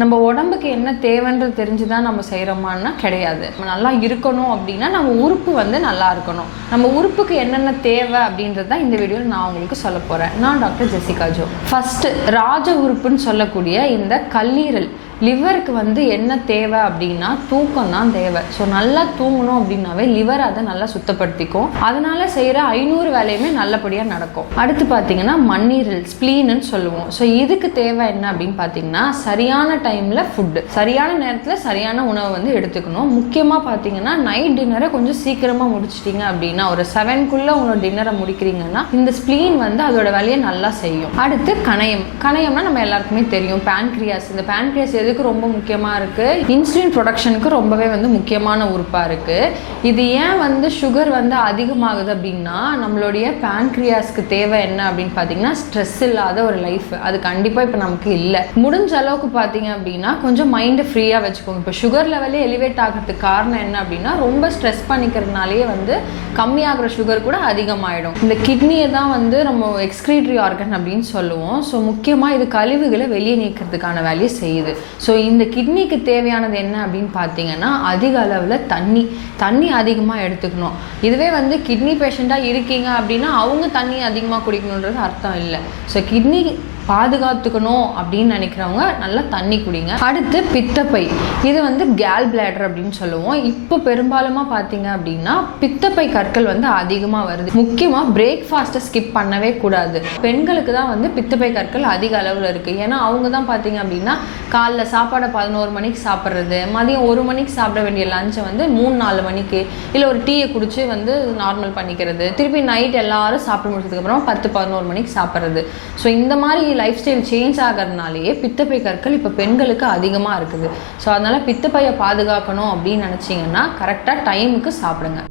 நம்ம உடம்புக்கு என்ன தேவைன்றது தெரிஞ்சுதான் நம்ம செய்கிறோமான்னா கிடையாது. நம்ம நல்லா இருக்கணும் அப்படின்னா நம்ம உறுப்பு வந்து நல்லா இருக்கணும். நம்ம உறுப்புக்கு என்னென்ன தேவை அப்படின்றது தான் இந்த வீடியோவில் நான் உங்களுக்கு சொல்ல போகிறேன். நான் டாக்டர் ஜெசிகா ஜோ. ஃபஸ்ட்டு ராஜ உறுப்புன்னு சொல்லக்கூடிய இந்த கல்லீரல், லிவருக்கு வந்து என்ன தேவை அப்படின்னா தூக்கம் தான் தேவை. ஸோ நல்லா தூங்கணும் அப்படின்னாவே லிவர் அதை நல்லா சுத்தப்படுத்திக்கும். அதனால செய்கிற 500 வேலையுமே நல்லபடியாக நடக்கும். அடுத்து பார்த்தீங்கன்னா மண்ணீரல், ஸ்ப்ளீன்னு சொல்லுவோம். ஸோ இதுக்கு தேவை என்ன அப்படின்னு பார்த்தீங்கன்னா சரியான டைமில் ஃபுட்டு, சரியான நேரத்தில் சரியான உணவை வந்து எடுத்துக்கணும். முக்கியமாக பார்த்தீங்கன்னா நைட் டின்னரை கொஞ்சம் சீக்கிரமாக முடிச்சிட்டிங்க அப்படின்னா, ஒரு 7க்குள்ளே உங்களோட டின்னரை முடிக்கிறீங்கன்னா இந்த ஸ்ப்ளீன் வந்து அதோட வேலையை நல்லா செய்யும். அடுத்து கணையம். கணையம்னா நம்ம எல்லாருக்குமே தெரியும், பேன்க்ரியாஸ். இந்த பேன்க்ரியாஸ் எதுக்கு ரொம்ப முக்கியமாக இருக்குது? இன்சுலின் ப்ரொடக்ஷனுக்கு ரொம்பவே வந்து முக்கியமான உறுப்பாக இருக்குது. இது ஏன் வந்து சுகர் வந்து அதிகமாகுது அப்படின்னா, நம்மளுடைய பேன்க்ரியாஸ்க்கு தேவை என்ன அப்படின்னு பார்த்தீங்கன்னா ஸ்ட்ரெஸ் இல்லாத ஒரு லைஃப். அது கண்டிப்பாக இப்போ நமக்கு இல்லை. முடிஞ்ச அளவுக்கு பார்த்தீங்க அப்படின்னா கொஞ்சம் மைண்டை ஃப்ரீயாக வச்சுக்கோங்க. இப்போ சுகர் லெவலே எலிவேட் ஆகிறதுக்கு காரணம் என்ன அப்படின்னா ரொம்ப ஸ்ட்ரெஸ் பண்ணிக்கிறதுனாலே வந்து கம்மியாகிற சுகர் கூட அதிகமாகிடும். இந்த கிட்னியை தான் வந்து நம்ம எக்ஸ்கிரீட்டரி ஆர்கன் அப்படின்னு சொல்லுவோம். ஸோ முக்கியமாக இது கழிவுகளை வெளியே நீக்கிறதுக்கான வேலையை செய்யுது. ஸோ இந்த கிட்னிக்கு தேவையானது என்ன அப்படின்னு பார்த்தீங்கன்னா அதிக அளவில் தண்ணி அதிகமாக எடுத்துக்கணும். இதுவே வந்து கிட்னி பேஷண்ட்டாக இருக்கீங்க அப்படின்னா அவங்க தண்ணி அதிகமாக குடிக்கணுன்றது அர்த்தம் இல்லை. ஸோ கிட்னி பாதுகாத்துக்கணும் அப்படின்னு நினைக்கிறவங்க நல்லா தண்ணி குடிங்க. அடுத்து பித்தப்பை, இது வந்து கேல் பிளாடர் அப்படின்னு சொல்லுவோம். இப்போ பெரும்பாலுமா பார்த்தீங்க அப்படின்னா பித்தப்பை கற்கள் வந்து அதிகமாக வருது. முக்கியமாக பிரேக்ஃபாஸ்ட்டை ஸ்கிப் பண்ணவே கூடாது. பெண்களுக்கு தான் வந்து பித்தப்பை கற்கள் அதிக அளவில் இருக்குது. ஏன்னா அவங்க தான் பார்த்தீங்க அப்படின்னா காலைல சாப்பாடை 11 மணிக்கு சாப்பிட்றது, மதியம் 1 மணிக்கு சாப்பிட வேண்டிய லஞ்சை வந்து 3-4 மணிக்கு இல்லை ஒரு டீயை குடிச்சு வந்து நார்மல் பண்ணிக்கிறது, திருப்பி நைட் எல்லாரும் சாப்பிட்டு முடிச்சதுக்கப்புறம் 10-11 மணிக்கு சாப்பிட்றது. ஸோ இந்த மாதிரி லைஃப் ஸ்டைல் சேஞ்ச் ஆகிறதுனாலேயே பித்தப்பை கற்கள் இப்போ பெண்களுக்கு அதிகமாக இருக்குது. ஸோ அதனால் பித்தப்பையை பாதுகாக்கணும் அப்படின்னு நினச்சிங்கன்னா கரெக்டாக டைமுக்கு சாப்பிடுங்க.